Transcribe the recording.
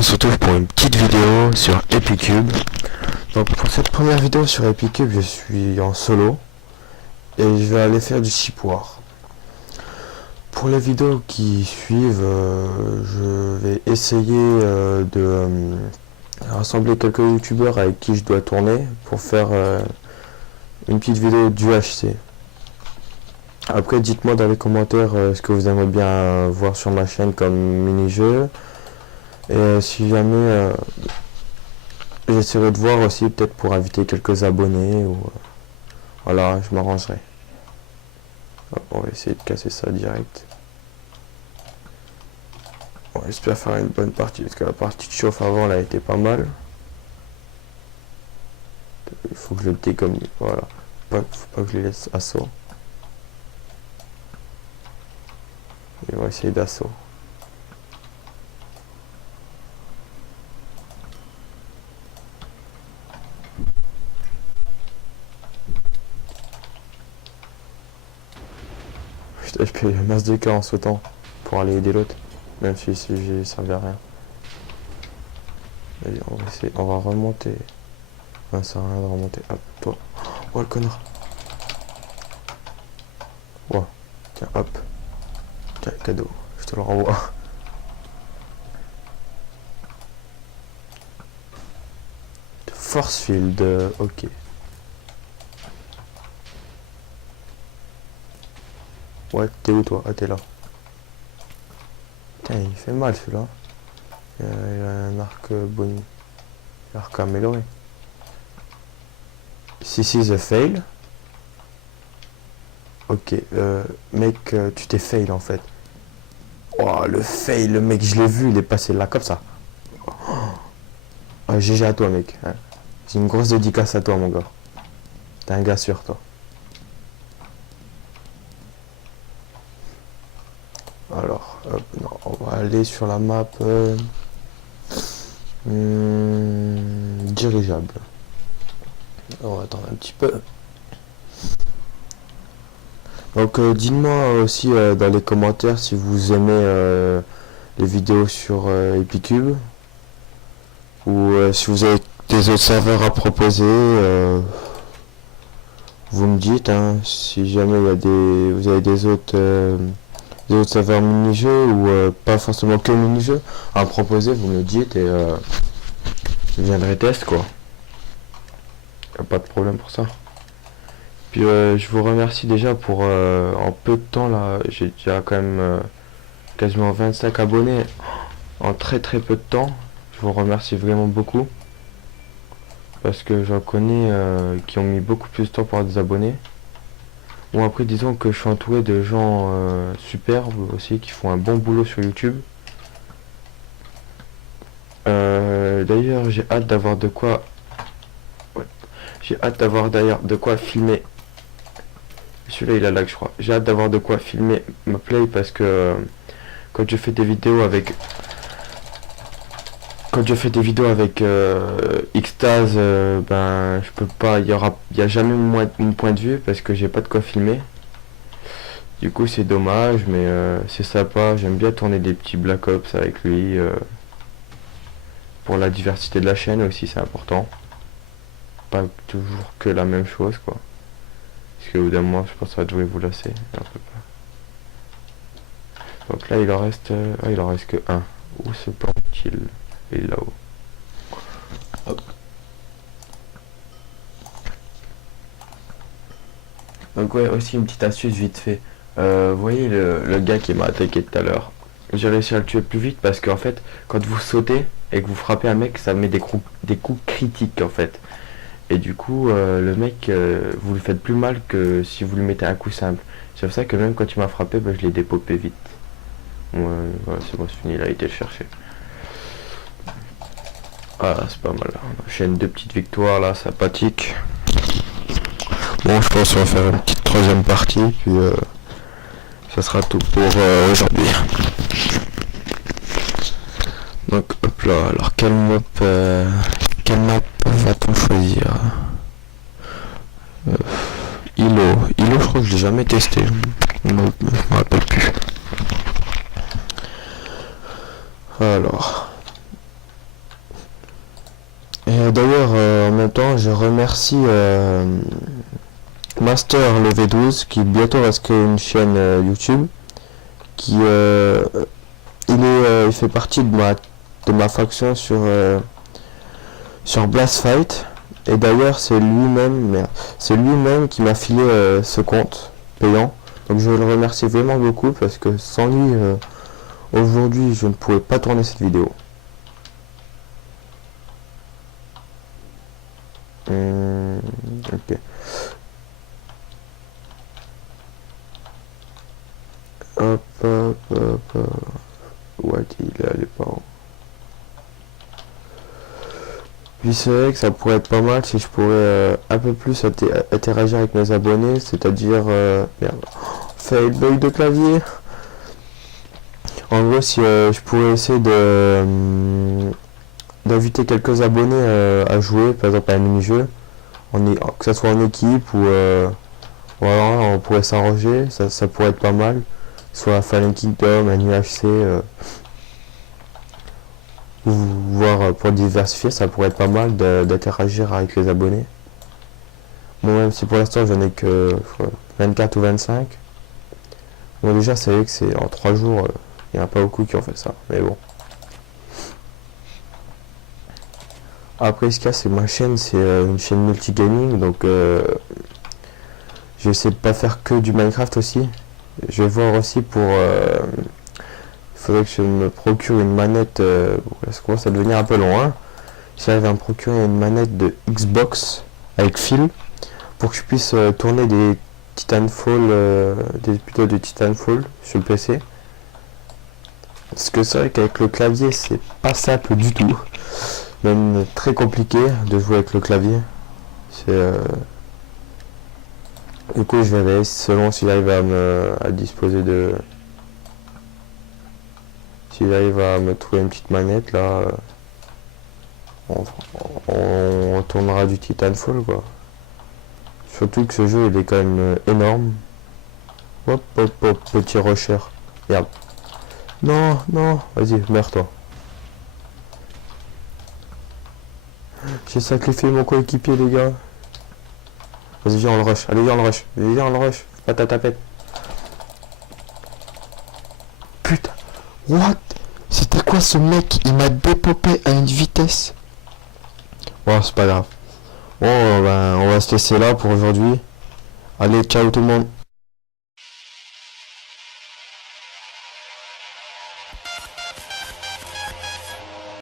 on se retrouve pour une petite vidéo sur Epicube. Donc pour cette première vidéo sur Epicube, je suis en solo et je vais aller faire du chipboard. Pour les vidéos qui suivent, je vais essayer de rassembler quelques youtubeurs avec qui je dois tourner pour faire une petite vidéo du HC. Après, dites-moi dans les commentaires ce que vous aimeriez bien voir sur ma chaîne comme mini-jeu. Et si jamais j'essaierai de voir aussi peut-être pour inviter quelques abonnés ou voilà, je m'arrangerai. On va essayer de casser ça direct. Bon, j'espère faire une bonne partie parce que la partie de chauffe avant elle a été pas mal. Il faut que je le décommunique, voilà. Faut pas que je les laisse assaut. Et on va essayer d'assaut. Putain, je paye un masse de cas en sautant pour aller aider l'autre, même si j'ai servi à rien. Allez, on va essayer, on va remonter. Non, ça sert à rien de remonter. Hop, toi. Oh le connard. Ouais. Tiens, hop. Tiens, cadeau. Je te le renvoie. Force field, ok. Ouais, t'es où toi? Ah, t'es là. Putain, il fait mal celui-là. Il a un arc boni. Arc amélioré. This is a fail. Ok, mec, tu t'es fail en fait. Oh, le fail, le mec, je l'ai vu, il est passé là comme ça. Oh, GG à toi, mec. Hein. J'ai une grosse dédicace à toi, mon gars. T'es un gars sûr, toi. Alors, hop, non, on va aller sur la map dirigeable. On va attendre un petit peu. Donc, dites-moi aussi dans les commentaires si vous aimez les vidéos sur Epicube ou si vous avez des autres serveurs à proposer. Vous me dites, hein, si jamais il y a vous avez des autres serveurs mini-jeux ou pas forcément que mini-jeux à me proposer, vous me dites et je viendrai tester quoi. Y a pas de problème pour ça. Puis je vous remercie déjà pour en peu de temps là, j'ai déjà quand même quasiment 25 abonnés en très peu de temps. Je vous remercie vraiment beaucoup. Parce que j'en connais qui ont mis beaucoup plus de temps pour avoir des abonnés. Bon après disons que je suis entouré de gens superbes aussi qui font un bon boulot sur YouTube. D'ailleurs j'ai hâte d'avoir de quoi. Ouais. J'ai hâte d'avoir d'ailleurs de quoi filmer. Celui-là il a lag je crois. J'ai hâte d'avoir de quoi filmer ma play parce que quand je fais des vidéos avec Xtase, ben je peux pas, il y a jamais mon point de vue parce que j'ai pas de quoi filmer. Du coup c'est dommage mais c'est sympa, j'aime bien tourner des petits Black Ops avec lui pour la diversité de la chaîne aussi c'est important. Pas toujours que la même chose quoi. Parce qu'au bout d'un moment je pense que ça devrait vous lasser un peu. Donc là il en reste que un. Où se plante-t-il? Et là-haut. Hop. Donc ouais, aussi une petite astuce vite fait. Vous voyez le gars qui m'a attaqué tout à l'heure. J'ai réussi à le tuer plus vite parce qu'en fait, quand vous sautez et que vous frappez un mec, ça met des coups critiques en fait. Et du coup, le mec, vous le faites plus mal que si vous lui mettez un coup simple. C'est pour ça que même quand il m'a frappé, bah, je l'ai dépopé vite. Ouais, voilà, c'est bon, c'est fini, il a été le chercher. Ah c'est pas mal, on enchaîne deux petites victoires là, sympathique. Bon je pense qu'on va faire une petite troisième partie, puis ça sera tout pour aujourd'hui. Donc hop là, alors quelle map va-t-on choisir? Hilo, je crois que je l'ai jamais testé, je me rappelle plus. Alors... D'ailleurs, en même temps, je remercie Master Levé 12 qui bientôt va se créer une chaîne YouTube qui il fait partie de ma faction sur Blast Fight. Et d'ailleurs c'est lui-même qui m'a filé ce compte payant. Donc je le remercie vraiment beaucoup parce que sans lui aujourd'hui je ne pourrais pas tourner cette vidéo. Ok. Hop, hop, hop, hop. Ouais, il est allé par où? Puis c'est vrai que ça pourrait être pas mal si je pourrais un peu plus interagir avec mes abonnés, c'est-à-dire... merde. Fail bug de clavier. En gros, si je pourrais essayer d'inviter quelques abonnés à jouer, par exemple à un mini-jeu, que ce soit en équipe ou... voilà, on pourrait s'arranger, ça pourrait être pas mal. Soit un Fallen Kingdom, un UHC... ou voir pour diversifier, ça pourrait être pas mal d'interagir avec les abonnés. Bon, même si pour l'instant j'en ai que 24 ou 25. Bon, déjà c'est vrai que c'est en 3 jours, il n'y en a pas beaucoup qui ont fait ça, mais bon. Après ce cas, c'est ma chaîne, c'est une chaîne multigaming, donc je vais essayer de pas faire que du Minecraft aussi. Je vais voir aussi pour... il faudrait que je me procure une manette, ça commence à devenir un peu loin. Si j'arrive à me procurer une manette de Xbox avec fil, pour que je puisse tourner des Titanfall, plutôt de Titanfall sur le PC. Parce que c'est vrai qu'avec le clavier, c'est pas simple du tout. Même très compliqué de jouer avec le clavier. C'est... Du coup, je verrai selon si j'arrive à disposer de... Si j'arrive à me trouver une petite manette, là... on tournera du Titanfall, quoi. Surtout que ce jeu, il est quand même énorme. Hop, hop, hop, petit rusher. Merde. Non, non, vas-y, meurs-toi. J'ai sacrifié mon coéquipier, les gars. Vas-y, viens, on le rush. Allez, viens, on le rush. Viens, on le rush. Pas ta tapette. Putain. What? C'était quoi ce mec? Il m'a dépopé à une vitesse. Bon, c'est pas grave. Bon, ben, on va se laisser là pour aujourd'hui. Allez, ciao tout le monde.